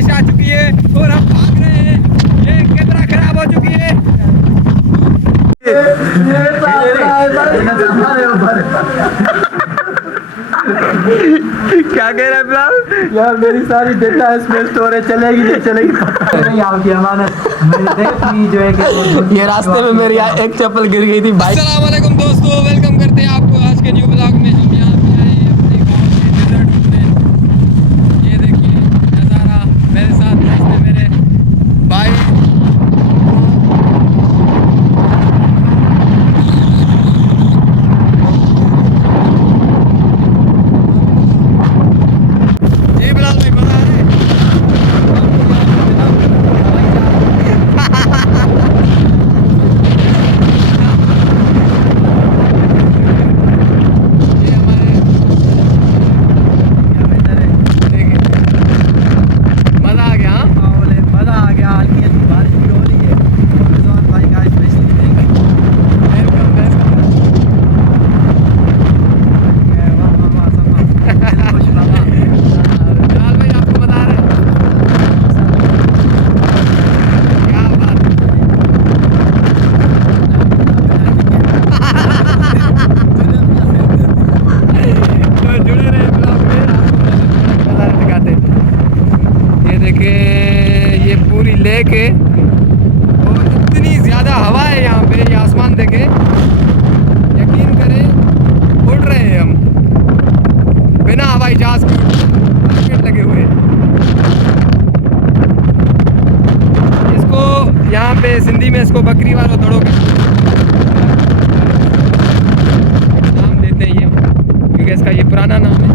बारिश आ चुकी है और हम भाग रहे हैं। ये कैमरा खराब हो चुकी है। क्या कह रहा है बिलाल? यार मेरी सारी डेटा इसमें स्टोरेज चलेगी नहीं चलेगी नहीं आपकी अमानत जो है कि ये रास्ते में मेरी एक चप्पल गिर गई थी भाई। अस्सलाम वालेकुम दोस्तों, वेलकम करते हैं आपको आज के न्यू ब्लॉग में। हम यहाँ पे आए हैं अपने गांव में डेजर्ट में। ये देखिए नज़ारा, मेरे साथ रास्ते मेरे भाई। जी बिलाल भाई मजा आ रहा है? ये पूरी लेक है और इतनी ज़्यादा हवा है यहाँ पे। ये आसमान देखे, यकीन करें उड़ रहे हैं हम बिना हवाई जहाज के, रॉकेट लगे हुए। इसको यहाँ पे सिंधी में इसको बकरी वालों दड़ोगे नाम देते हैं ये, क्योंकि इसका ये पुराना नाम है।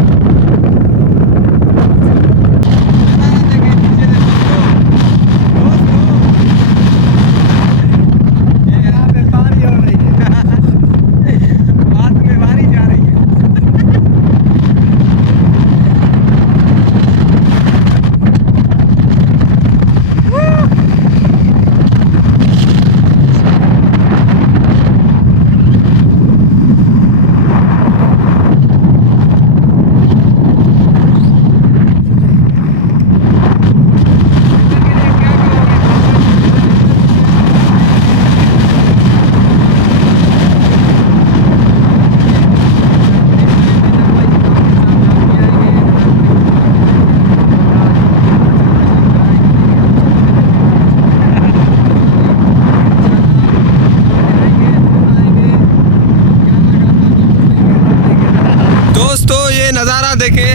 नज़ारा देखें,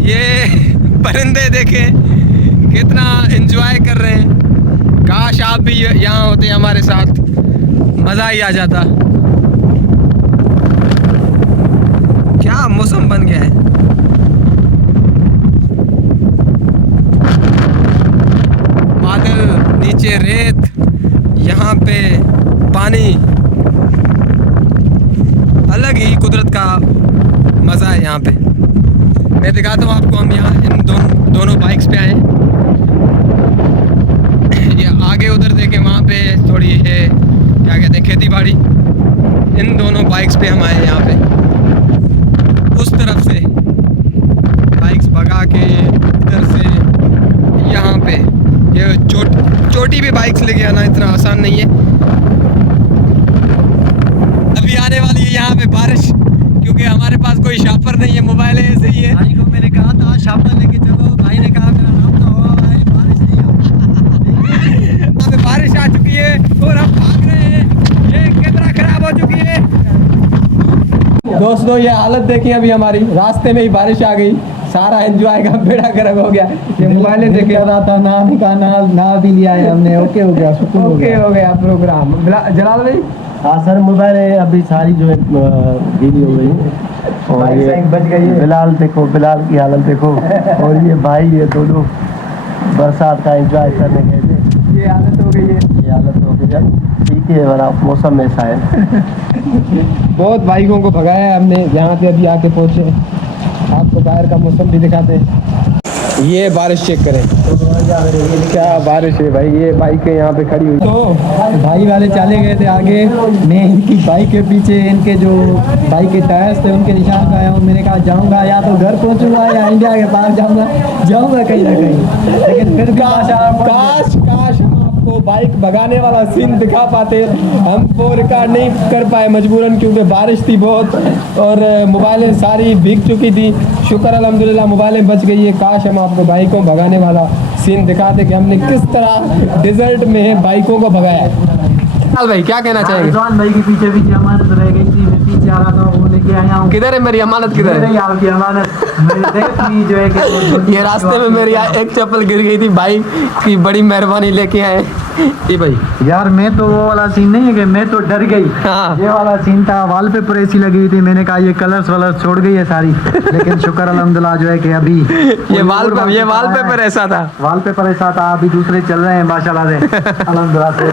ये परिंदे देखें कितना एंजॉय कर रहे हैं। काश आप भी यहाँ होते हमारे साथ, मज़ा ही आ जाता। क्या मौसम बन गया है। बादल, नीचे रेत, यहाँ पे पानी, अलग ही कुदरत का मज़ा है यहाँ पे। मैं दिखाता हूँ आपको, हम यहाँ इन दोनों बाइक्स पे आए। ये आगे उधर देखें, वहाँ पे थोड़ी है क्या कहते हैं खेती बाड़ी। इन दोनों बाइक्स पे हम आए यहाँ पे। उस तरफ से बाइक्स भगा के इधर से यहाँ पे, ये चोटी पे बाइक्स लेके आना इतना आसान नहीं है। अभी आने वाली है यहाँ पे बारिश, क्योंकि हमारे पास कोई शापर नहीं है, मोबाइल ऐसे ही है। भाई को मैंने कहा था शापर लेके चलो, भाई ने कहा मेरा नाम तो हुआ है, बारिश नहीं हो। अभी बारिश आ चुकी है और हम भाग रहे हैं। ये कैमरा खराब हो चुकी है। दोस्तों ये हालत देखिए, अभी हमारी रास्ते में ही बारिश आ गई, सारा एंजॉय का बेड़ा गर्क हो गया। ये मोबाइलें देखे रहा था, ना भी लिया है हमने। ओके हो गया, सुकून हो गया प्रोग्राम। जलाल भाई, हाँ सर, मोबाइल है अभी सारी जो है गीली हो गई और ये बच गई है। बिलाल देखो, बिलाल की हालत देखो। और ये भाई ये दोनों बरसात का एंजॉय करने गए थे, ये हालत हो गई है। ये हालत हो गई है। ठीक है, वरना मौसम ऐसा है। बहुत बाइकों को भगाया है हमने, यहाँ पे अभी आके पहुँचे। आपको बाहर का मौसम भी दिखाते हैं। ये बारिश चेक करें, क्या बारिश है भाई। ये बाइकें यहाँ पे खड़ी हुई। तो भाई वाले चले गए थे आगे, मैं इनकी बाइक के पीछे इनके जो बाइक के टायर्स थे उनके निशान पे आया हूँ। मैंने कहा जाऊँगा या तो घर पहुँचूंगा या इंडिया के पास जाऊँगा कहीं ना कहीं, लेकिन फिर भी काश काश हम आपको बाइक भगाने वाला सीन दिखा पाते, हम वो रिकॉर्ड नहीं कर पाए मजबूरन, क्योंकि बारिश थी बहुत और मोबाइलें सारी भीग चुकी थी। शुक्र अल्हम्दुलिल्लाह मोबाइलें बच गई है। काश हम आपको बाइकों भगाने वाला सीन दिखाते कि हमने किस तरह डिजर्ट में बाइकों को भगाया। लाल भाई क्या कहना चाहेंगे? रिजवान भाई के पीछे पीछे अमानत रह गई थी, मैं पीछे आ रहा था, वो लेके आया हूँ। किधर है मेरी अमानत, किधर है? आपकी अमानत जो है कि ये रास्ते में मेरी एक चप्पल गिर गई थी, भाई की बड़ी मेहरबानी लेके आए। ये भाई यार मैं तो वो वाला सीन नहीं है कि मैं तो डर गई। हाँ। ये वाला सीन था, वॉलपेपर ऐसी लगी हुई थी, मैंने कहा ये कलर्स वलर्स छोड़ गई है सारी, लेकिन शुक्र अल्हम्दुलिल्लाह जो है कि अभी ये वॉलपेपर ऐसा था, वॉलपेपर ऐसा था। अभी दूसरे चल रहे हैं माशाल्लाह से अल्हम्दुलिल्लाह से।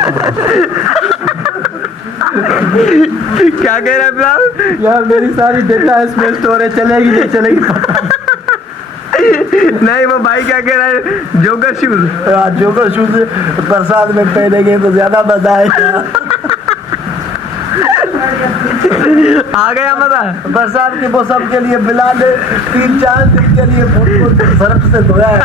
क्या कह रहा है बिलाल? यार मेरी सारी डेटा स्पेस स्टोरेज चलेगी नहीं चलेगी नहीं, वो भाई क्या कह रहा है? जोकर शूज, जोकर शूज बरसात में पहनेंगे तो ज्यादा मजा आएगा। आ गया मजा। बरसात के मौसम के लिए बिलाल ने 3-4 दिन के लिए फुट को सर्फ से धोया है।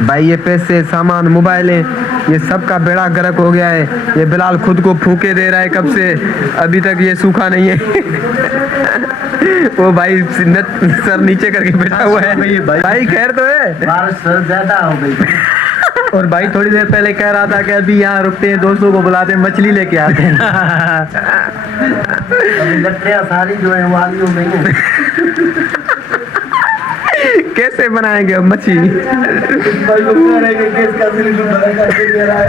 भाई ये पैसे, सामान, मोबाइलें, ये सब का बेड़ा गर्क हो गया है। ये बिलाल खुद को फूके दे रहा है कब से, अभी तक ये सूखा नहीं है। वो भाई सर नीचे करके बैठा हुआ है। भाई खैर तो है? बारिश ज्यादा हो गई और भाई थोड़ी देर पहले कह रहा था कि अभी यहाँ रुकते हैं, दोस्तों को बुलाते हैं, मछली लेके आते हैं। अभी लकड़ियाँ सारी जो है वाली हो गई है। कैसे बनाएंगे अब मच्छी? भाई वो कह रहे हैं कि इसका दिल को बड़ा करके दे रहा है।